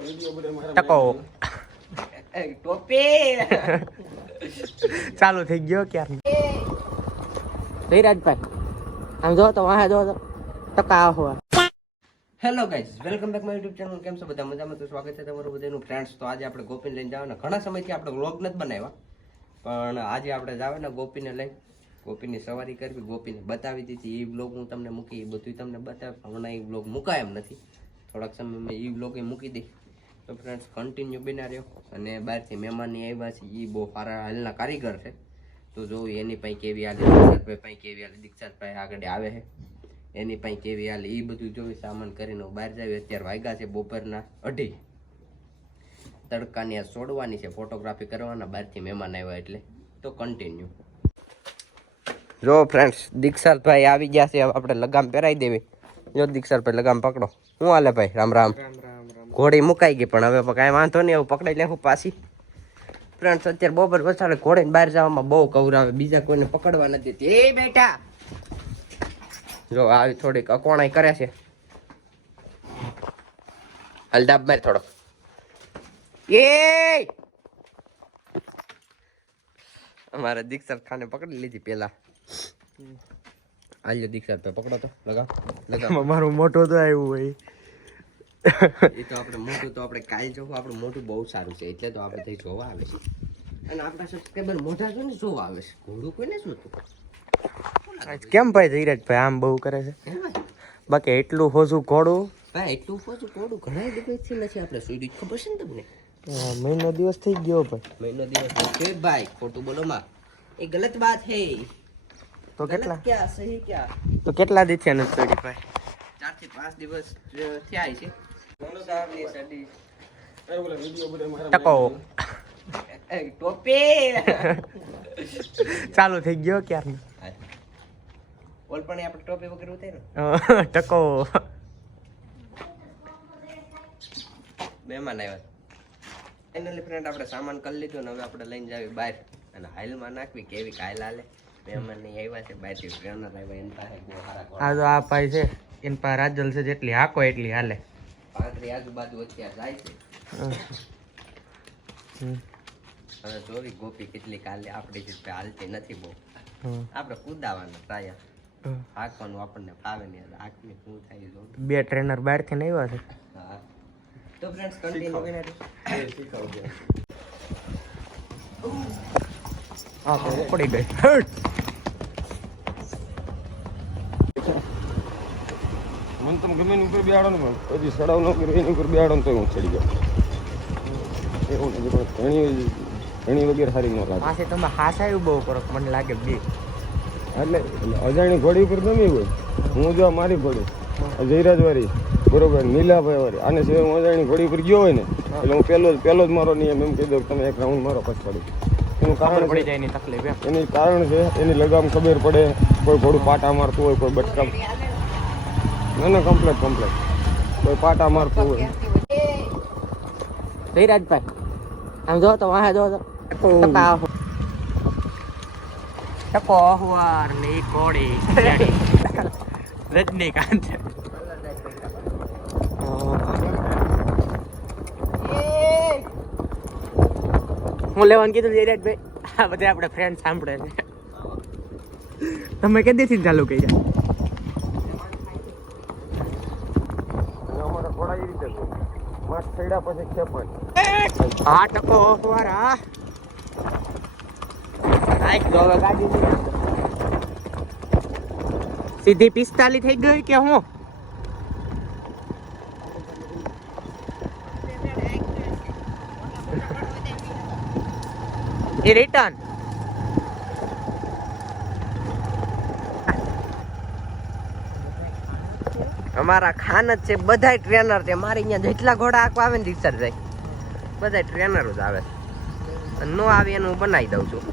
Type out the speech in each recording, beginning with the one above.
ટકો ટોપી ચાલુ થઈ ગયો ક્યાર ધીરાજભાઈ આમ જો તો વાહ જો તો ટકા હોવા. Hello guys, welcome back my YouTube channel. કેમ છો બધા? મજામાં? તો સ્વાગત છે તમારું બધાનું. ફ્રેન્ડ્સ, તો આજે આપણે ગોપીને લઈને જવાના. ઘણા સમયથી આપણે વ્લોગ નથી બનાવ્યા, પણ આજે આપણે જવાના ગોપીને લઈને. ગોપીની સવારી કરવી, ગોપીને બતાવી દીધી. એ વ્લોગ હું તમને મૂકી, એ બધું તમને બતાવ્યું. હમણાં એ વ્લોગ મુકાય એમ નથી, થોડાક સમય મેં એ વ્લોગ મૂકી દઈ. તો ફ્રેન્ડ્સ, કન્ટિન્યુ બના રહ્યો. અને બહારથી મહેમાનની આવ્યા છે, એ બહુ સારા હાલના કારીગર છે. તો જોવું એની પાસે કેવી હાલે, દીક્ષાતભાઈ પાસે કેવી હાલે. દીક્ષાતભાઈ આગળ આવે છે, એની પાસે કેવી હાલે એ બધું જોઈ સામાન કરીને બહાર જાય. અત્યારે વાગ્યા છે બપોરના 2:30. તડકાની આ છોડવાની છે, ફોટોગ્રાફી કરવાના. બહારથી મહેમાન આવ્યા એટલે. તો કન્ટિન્યુ જો ફ્રેન્ડ્સ, દીક્ષાતભાઈ આવી ગયા છે. આપણે લગામ પહેરાવી દેવી. જો દીક્ષાતભાઈ લગામ પકડો. શું હાલે ભાઈ? રામ રામ. ઘોડી મુકાઈ ગઈ, પણ હવે કાંઈ વાંધો નહીં, એવું પકડાઈ લેવું પાછી. ફ્રેન્ડ્સ, અત્યારે બપોર પછી ઘોડીને બહાર જવામાં બહુ કવરાવે, બીજા કોઈને પકડવા નથી દેતી. એ બેટા જો આવી થોડીક અકોણાઈ કરે છે. હાલ ડાબ માર થોડો. એ અમારે દીક્ષાત ખાને પકડી લીધી પેલા. હાલ્યો દીક્ષાત તો પકડો તો લગાવ લગાવ. મારું મોટો તો આવ્યું હોય એ તો આપણે મોટું તો આપણે કાલ જોવું. આપણું મોટું બહુ સારું છે, એટલે તો આપણે ત્યાં જોવા આવે છે. અને આપણા સબસ્ક્રાઈબર મોટા છે ને, જોવા આવે છે. ઘોડું કોઈને શું હતું? કેમ ભાઈ ધીરજભાઈ આમ બહુ કરે છે? બાકી એટલું હોજું ઘોડું ભાઈ, એટલું ફોજું ઘોડું ઘણા દિવસથી નથી આપણે સુઈ. ખબર છે ને તમને? મહિનો દિવસ થઈ ગયો ભાઈ. મહિનો દિવસ છે ભાઈ. ખોટું બોલો માં, એ ગલત બાત હે. તો કેટલા ક્યાં સહી ક્યાં? તો કેટલા દી થયા નથી ચોરી ભાઈ? 4 થી 5 દિવસ થયા છે. ટકો ટોપી ચાલુ થઈ ગયો ક્યાર ઓલ પણ આપણે ટોપી વગેરે ઉતાર્યો. ટકો મહેમાન આવ્યા. ફાઇનલી ફ્રેન્ડ, આપણે સામાન કરી લીધું ને હવે આપણે લઈને જાવી બહાર અને હાલમાં નાખવી. કેવી કાયલ હાલે. મહેમાન નહીં આવ્યા છે, બહારથી ટ્રેનર આવ્યા. એમ પાસે બહુ સારા આ તો આ ભાઈ છે, એન પાસે રાજલ છે, જેટલી હાકો એટલી હાલે. પાંખરી આજુબાજુ અત્યારે જાય છે. અને જોવી ગોપી કેટલી કાલે આપણી રીતે હાલતી નથી બહુ. આપણે કુદાવાના તાયા હાંકવાનું આપણને ફાવે નહીં. આંખની શું થાય જો. 2 ટ્રેનર બહારથી ને આવ્યા છે. હા, તો ફ્રેન્ડ્સ કન્ટિન્યુ કરીને શીખવજો. હા તો પડી ગઈ. મને તમે ગમે એની ઉપર બેહાડો ને, પછી સડાવ ન કર્યો એની ઉપર બેહાડો ને તો હું ચડી જાઉં. એવું નથી, પણ ઘણી વગેરે સારી ન લાગે. પાસે તમે હાસાયું બહુ કરો, મને લાગે 2 એટલે અજાણી ઘોડી ઉપર ગમી હોય. હું જો મારી ઘોડી જયરાજ વાળી બરોબર, નીલાભાઈ વાળી, આને સિવાય હું અજાણી ઘોડી ઉપર ગયો હોય ને, એટલે હું પહેલો જ મારો નિયમ એમ કહી દઉં તમે એક રાઉન્ડ મારો પછી પડી. એનું કારણ પડી જાય એની તકલીફ. એની કારણ છે એની લગામ ખબર પડે. કોઈ ઘોડું પાટા મારતું હોય, કોઈ બટકા ના કમ્પ્લેટ કોઈ પાટા મારતું હોય. ધીરજભાઈ આમ જો તો વાહ જો તો ટકા ટકો હુવાર ની કોડી રજનીકાંત. હું લેવાનું કીધું ધીરજભાઈ? આ બધા આપણે ફ્રેન્ડ સાંભળે છે. તમે કે દેથી ચાલુ કરી જાય? અમારા ઘોડા એ રીતે મસ્ત થયા પછી ખેપાય. હા ટકો હુવાર. હા ગાડી સીધી 45 થઈ ગઈ કે હું? એ રિટર્ન અમારા ખાન જ છે, બધા ટ્રેનર છે. મારી અહીંયા જેટલા ઘોડા આંકવા આવે ને દીક્ષાત જાય, બધા ટ્રેનર જ આવે. નો આવે એનું હું બનાવી દઉં છું.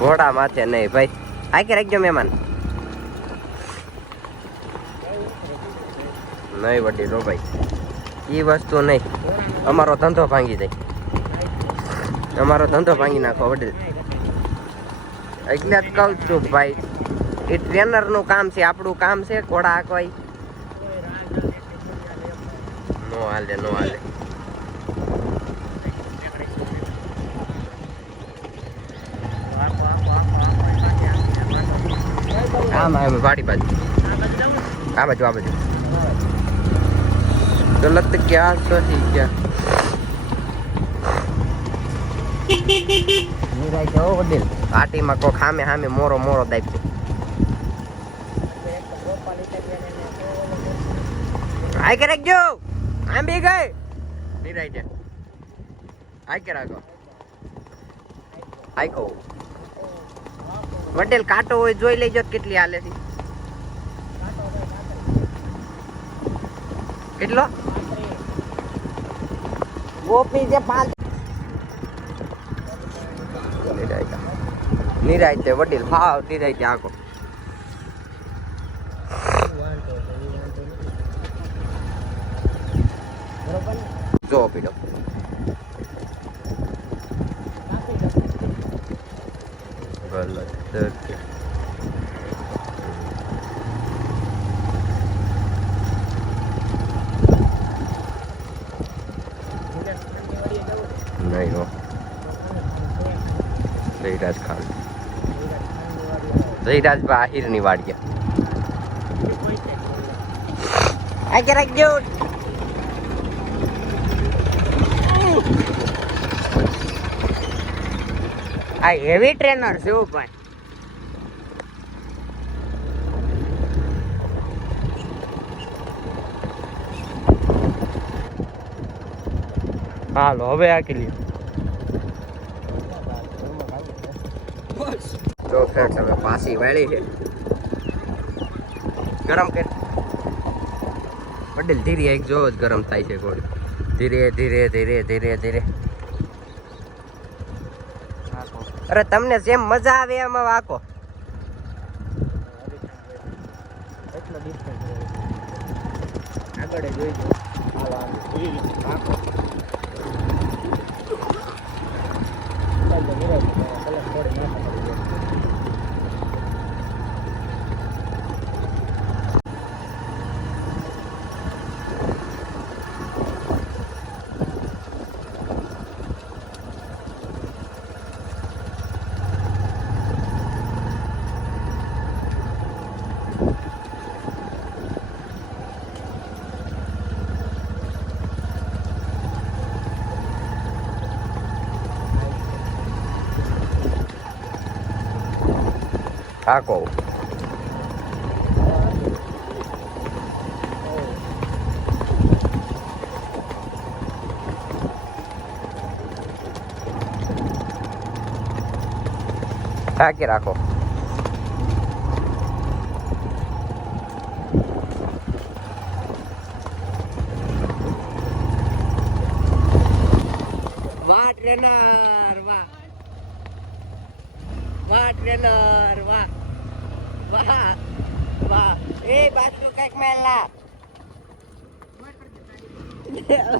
ઘોડા માથે નહીં ભાઈ. આખી રાખજો મહેમાન. નહીં વડી લો ભાઈ, એ વસ્તુ નહીં. અમારો ધંધો ભાંગી જાય. અમારો ધંધો ભાંગી નાખો વડીલ. એટલે જ કહું છું ભાઈ, એ ટ્રેનર નું કામ છે, આપણું કામ છે ઘોડા હાંકવાય. નો હાલે, નો હાલે. આમ વાડી બાજુ, આ બાજુ, આ બાજુ. ગલત ક્યાં સહી ક્યાં નિરાય જાઓ વડીલ. પાટીમાં કોક સામે સામે મોરો મોરો દાખ્યો. આય કે રાખજો, આમ બી ગઈ નિરાય છે. આય કે રાખો, આય કહો વડીલ. કાંટો હોય જોઈ લેજો કેટલી હાલે છે. કેટલો ગોપી જે 5 નિરાય છે વડીલ, ભાવ નિરાય છે આખો. જો પીડો નહીં હો. જયરાજ ખાન, જયરાજ આહિર ની વાડિયા. આ કે રાખજો. આ હેવી ટ્રેનર છે ભાઈ. હાલો હવે આ કે લ્યો. તો ફ્રેન્ડ્સ હવે પાછી વાળી છે. ગરમ કર વડીલ. ધીરે એક જો જ ગરમ થાય છે ગોળી. ધીરે ધીરે ધીરે ધીરે ધીરે. અરે તમને જેમ મજા આવે એમાં વાકો. આગળ જોઈજો. Taco. Aquí રાખો. વાહ ટ્રેનર, વાહ વાહ ટ્રેનર, વાહ વાહ વાહ. એ બાજુ કઈક મેલા.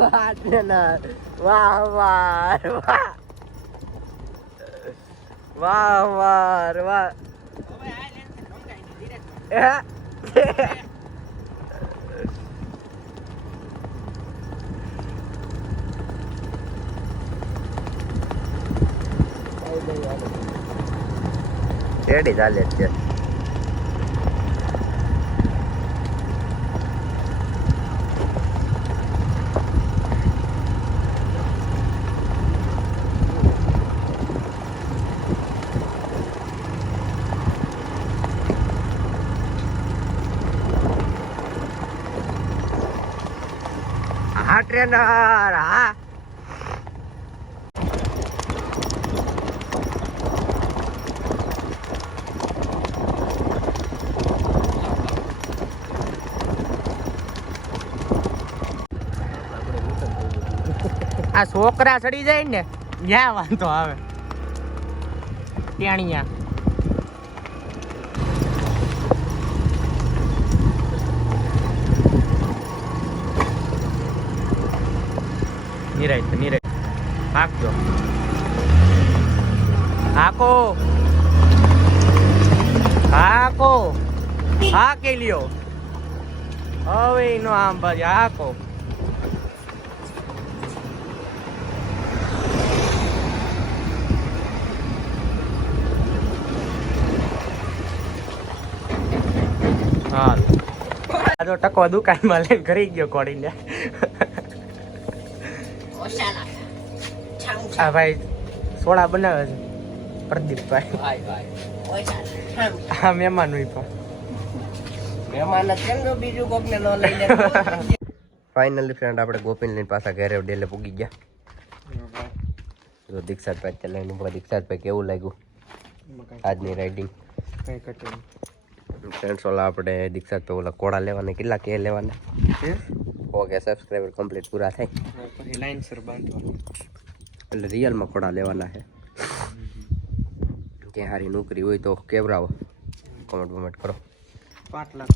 વાહ ટ્રેનર, વાહ વાહ વાહ વાહ વાહ વાહ. રેડી ચાલે છે. હા ટ્રેનર, હા આ છોકરા ચડી જાય ને જ્યાં વાંધો આવે. ટેણિયા નિરાય નિરાય. હાકજો હાકો. હા કે લ્યો હવે નો આમ બાજુ હાકો હાલ આ તો ટકો દુકાનમાં લઈને કરી ગયો કોડીને આ ભાઈ સોડા બનાવે છે પ્રદીપભાઈ હા મહેમાન હોય પણ ફાઇનલી ફ્રેન્ડ આપણે ગોપીને લઈને પાછા ઘરે ડેલે પૂગી ગયા તો દીક્ષાતભાઈ ત્યાં લઈને ઉપર દીક્ષાતભાઈ કેવું લાગ્યું આજની રાઇડિંગ કઈ કટે ફ્રેન્ડ્સ ઓલા આપણે દીક્ષાતભાઈ ઓલા કોડા લેવાના કેટલા કે લેવાના ઓકે સબસ્ક્રાઈબર કમ્પ્લીટ પૂરા થાય પછી લાઈન સર બાંધવાનું એટલે રિયલમાં કોડા લેવાના છે કે સારી નોકરી હોય તો કેવરાવો કોમેન્ટ કરો 5 લાખ